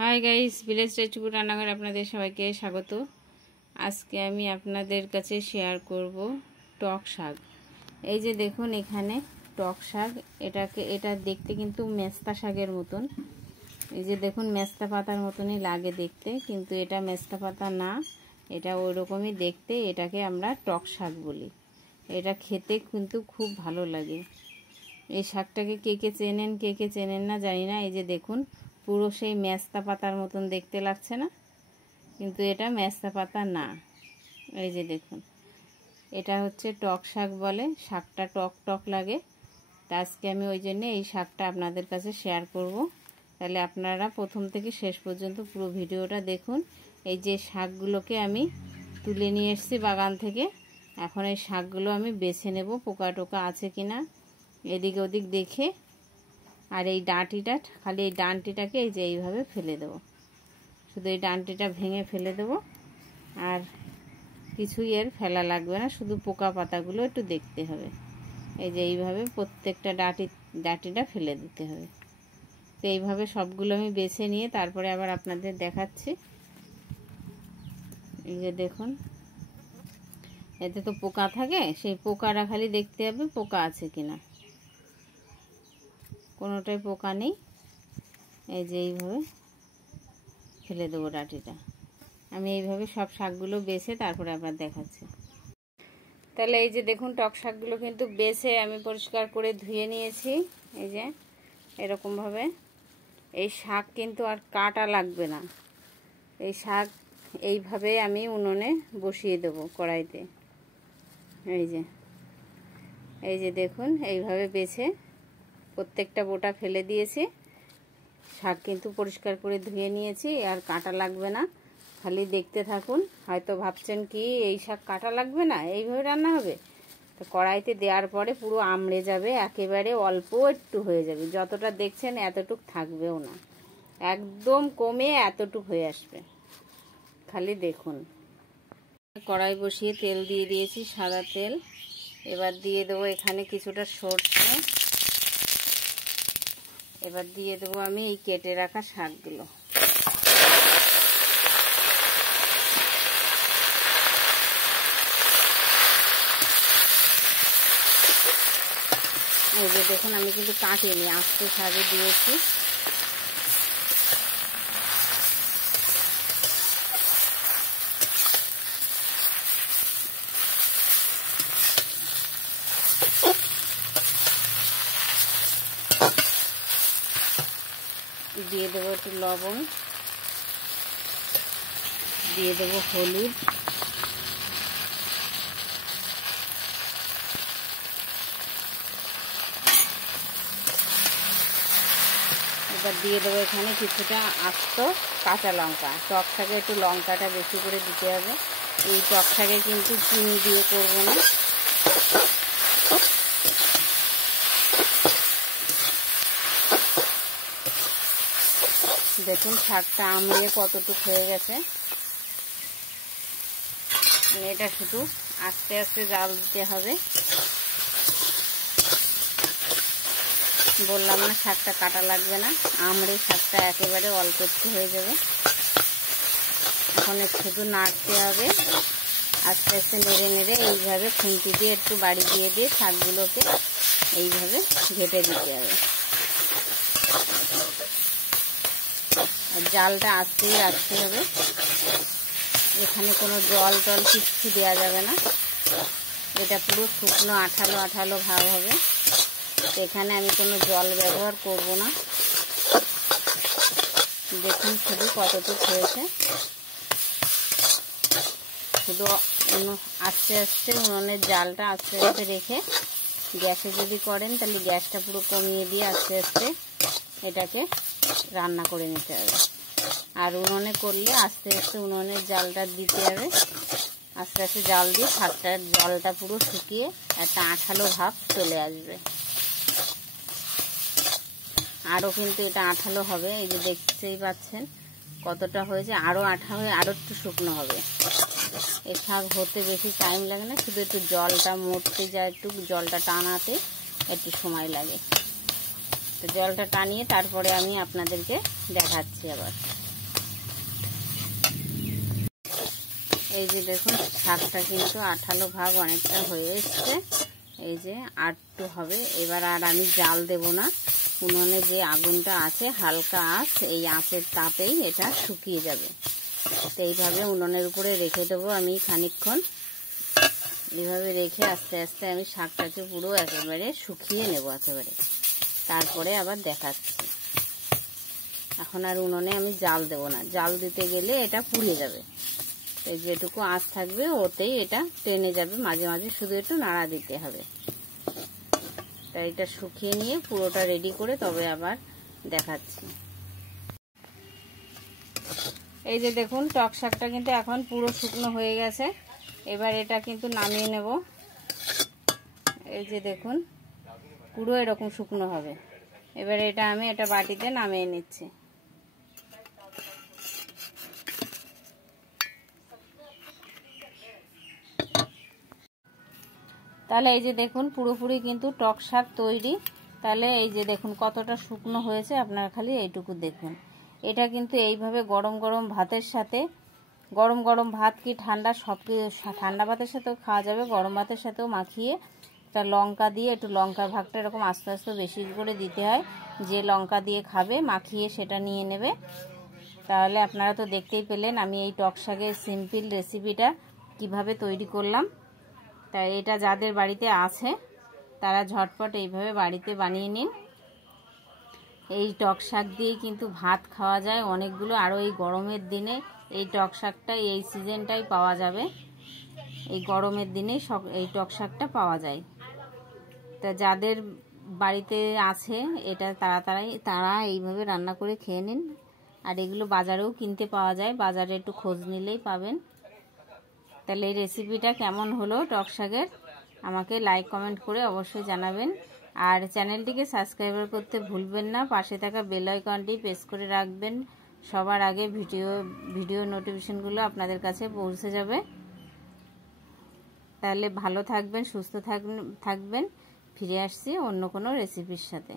Hi guys, village recipe রান্নাঘরে আপনাদের সবাইকে স্বাগত। আজকে আমি আপনাদের কাছে শেয়ার করব টক শাক। এই যে দেখুন এখানে টক শাক, এটা দেখতে কিন্তু মেস্তা শাকের মতন। এই যে দেখুন মেস্তা পাতার মতনই লাগে দেখতে, কিন্তু এটা মেস্তা পাতা না, এটা ওই রকমই দেখতে। এটাকে আমরা টক শাক বলি। এটা খেতে কিন্তু খুব ভালো লাগে। এই শাকটাকে কে কে চেনেন না জানি না। এই যে দেখুন পুরো সেই মেস্তা পাতার মতন দেখতে লাগছে না, কিন্তু এটা মেস্তা পাতা না। এই যে দেখুন, এটা হচ্ছে টক শাক বলে। শাকটা টক টক লাগে। তা আজকে আমি ওই জন্য এই শাকটা আপনাদের কাছে শেয়ার করব। তাহলে আপনারা প্রথম থেকে শেষ পর্যন্ত পুরো ভিডিওটা দেখুন। এই যে শাকগুলোকে আমি তুলে নিয়ে এসেছি বাগান থেকে। এখন এই শাকগুলো আমি বেছে নেব, পোকা টোকা আছে কিনা এদিক ওদিক দেখে। আর এই ডাঁটিটা, খালি এই ডাঁটিটাকে এই যে এইভাবে ফেলে দেব, শুধু এই ডাঁটিটা ভেঙে ফেলে দেব। আর কিছুই এর ফেলা লাগবে না, শুধু পোকা পাতাগুলো একটু দেখতে হবে। এই যে এইভাবে প্রত্যেকটা ডাঁটিটা ফেলে দিতে হবে। তো এইভাবে সবগুলো আমি বেছে নিয়ে তারপরে আবার আপনাদের দেখাচ্ছি। এই যে দেখুন, এতে তো পোকা থাকে, সেই পোকাটা খালি দেখতে হবে পোকা আছে কিনা। কোনোটাই পোকা নেই। এই যে এইভাবে ফেলে দেবো ডাঁটিটা। আমি এইভাবে সব শাকগুলো বেছে তারপরে আবার দেখাচ্ছি। তাহলে এই যে দেখুন টক শাকগুলো কিন্তু বেছে আমি পরিষ্কার করে ধুয়ে নিয়েছি। এই যে এরকমভাবে। এই শাক কিন্তু আর কাটা লাগবে না। এই শাক এইভাবে আমি উনুনে বসিয়ে দেবো কড়াইতে। এই যে দেখুন এইভাবে বেছে প্রত্যেকটা বোটা ফেলে দিয়েছি। শাক কিন্তু পরিষ্কার করে ধুয়ে নিয়েছি, আর কাটা লাগবে না, খালি দেখতে থাকুন। হয়তো ভাবছেন কি এই শাক কাটা লাগবে না, এইভাবে রান্না হবে। তো কড়াইতে দেওয়ার পরে পুরো আমড়ে যাবে, একেবারে অল্প একটু হয়ে যাবে। যতটা দেখছেন এতটুক থাকবেও না, একদম কমে এতটুক হয়ে আসবে। খালি দেখুন। কড়াই বসিয়ে তেল দিয়ে দিয়েছি, সাদা তেল। এবার দিয়ে দেবো এখানে কিছুটা সরষে। এবার দিয়ে দেবো আমি এই কেটে রাখা শাকগুলো। এই যে দেখুন আমি কিন্তু কাটিনি, আস্তে শাকে দিয়েছি। দিয়ে দেবো একটু লবণ, দিয়ে দেবো হলুদ, এবার দিয়ে দেবো এখানে কিছুটা আস্ত কাঁচা লঙ্কা। টক শাকে একটু লঙ্কাটা বেশি করে দিতে হবে। এই টক শাকে কিন্তু চিনি দিয়ে করবো না। দেখুন শাকটা আমড়ে কতটুকু হয়ে গেছে। এটা শুধু আস্তে আস্তে জাল দিতে হবে। বললাম না শাকটা কাটা লাগবে না, আমড়ে শাকটা একেবারে অল্প একটু হয়ে যাবে। এখন শুধু নাড়তে হবে, আস্তে আস্তে নেড়ে নেড়ে এইভাবে খুন্তি দিয়ে একটু বাড়ি দিয়ে দিয়ে শাকগুলোকে এইভাবে ঘেটে দিতে হবে। আর জালটা আস্তেই রাখতে হবে। এখানে কোনো জল টল কিচ্ছু দেওয়া যাবে না। এটা পুরো শুকনো আঠালো আঠালো ভাব হবে। এখানে আমি কোনো জল ব্যবহার করব না। দেখুন শুধু কতটুকু হয়েছে। শুধু আস্তে আস্তে উনুনের জালটা আস্তে আস্তে রেখে, গ্যাসে যদি করেন তাহলে গ্যাসটা পুরো কমিয়ে দিয়ে আস্তে আস্তে এটাকে রান্না করে নিতে হবে। আর উনুনে করলে আস্তে আস্তে উনুনের জালটা দিতে হবে। আস্তে আস্তে জাল দিয়ে শাকটার জলটা পুরো শুকিয়ে একটা আঠালো ভাব চলে আসবে। আরও কিন্তু এটা আঠালো হবে। এই যে দেখতেই পাচ্ছেন কতটা হয়েছে। আরও আঠা হয়ে আরও একটু শুকনো হবে। এই শাক হতে বেশি টাইম লাগে না, শুধু একটু জলটা মরতে যায়, একটু জলটা টানাতে একটু সময় লাগে। তো জলটা টানিয়ে তারপরে আমি আপনাদেরকে দেখাচ্ছি আবার। এই যে দেখুন শাকটা কিন্তু আঠালো ভাব অনেকটা হয়ে এসছে। এই যে আটটু হবে। এবার আর আমি জাল দেব না, উনুনে যে আগুনটা আছে হালকা আঁচ, এই আঁচের তাপেই এটা শুকিয়ে যাবে। তো এইভাবে উনুনের উপরে রেখে দেবো আমি খানিকক্ষণ। এইভাবে রেখে আস্তে আস্তে আমি শাকটাকে পুরো একেবারে শুকিয়ে নেব একেবারে, তারপরে আবার দেখাচ্ছি। এখন আর উনুনে আমি জাল দেব না, জাল দিতে গেলে এটা পুড়ে যাবে। এই যেটুকু আঁচ থাকবে ওতেই এটা টেনে যাবে, মাঝে মাঝে শুধু একটু নাড়া দিতে হবে। তাই এটা শুকিয়ে নিয়ে পুরোটা রেডি করে তবে আবার দেখাচ্ছি। এই যে দেখুন টক শাকটা কিন্তু এখন পুরো শুকনো হয়ে গেছে। এবার এটা কিন্তু নামিয়ে নেব। এই যে দেখুন পুরো এরকম শুকনো হবে। এবার এটা আমি এটা বাটিতে নামিয়ে নিচ্ছি। তাহলে এই যে দেখুন পুরোপুরি কিন্তু টক শাক তৈরি। তাহলে এই যে দেখুন কতটা শুকনো হয়েছে, আপনারা খালি এইটুকু দেখুন। এটা কিন্তু এইভাবে গরম গরম ভাতের সাথে, গরম গরম ভাত কি ঠান্ডা, সব ঠান্ডা ভাতের সাথেও খাওয়া যাবে, গরম ভাতের সাথেও মাখিয়ে একটা লঙ্কা দিয়ে, একটু লঙ্কার ভাগটা এরকম আস্তে আস্তে বেশি করে দিতে হয়, যে লঙ্কা দিয়ে খাবে মাখিয়ে সেটা নিয়ে নেবে। তাহলে আপনারা তো দেখতেই পেলেন আমি এই টক শাকের সিম্পল রেসিপিটা কিভাবে তৈরি করলাম। তাই এটা যাদের বাড়িতে আছে তারা ঝটপট এইভাবে বাড়িতে বানিয়ে নিন। এই টক শাক দিয়েই কিন্তু ভাত খাওয়া যায় অনেকগুলো। আরও এই গরমের দিনে এই টক শাকটা এই সিজনটাই পাওয়া যাবে, এই গরমের দিনেই এই টক শাকটা পাওয়া যায়। তা যাদের বাড়িতে আছে এটা তারা এইভাবে রান্না করে খেয়ে নিন। আর এগুলো বাজারেও কিনতে পাওয়া যায়, বাজারে একটু খোঁজ নিলেই পাবেন। তাহলে এই রেসিপিটা কেমন হলো টক শাকের আমাকে লাইক কমেন্ট করে অবশ্যই জানাবেন। আর চ্যানেলটিকে সাবস্ক্রাইব করতে ভুলবেন না, পাশে থাকা বেল আইকনটি প্রেস করে রাখবেন, সবার আগে ভিডিও নোটিফিকেশনগুলো আপনাদের কাছে পৌঁছে যাবে। তাহলে ভালো থাকবেন, সুস্থ থাকবেন। ফিরে আসছি অন্য কোনো রেসিপির সাথে।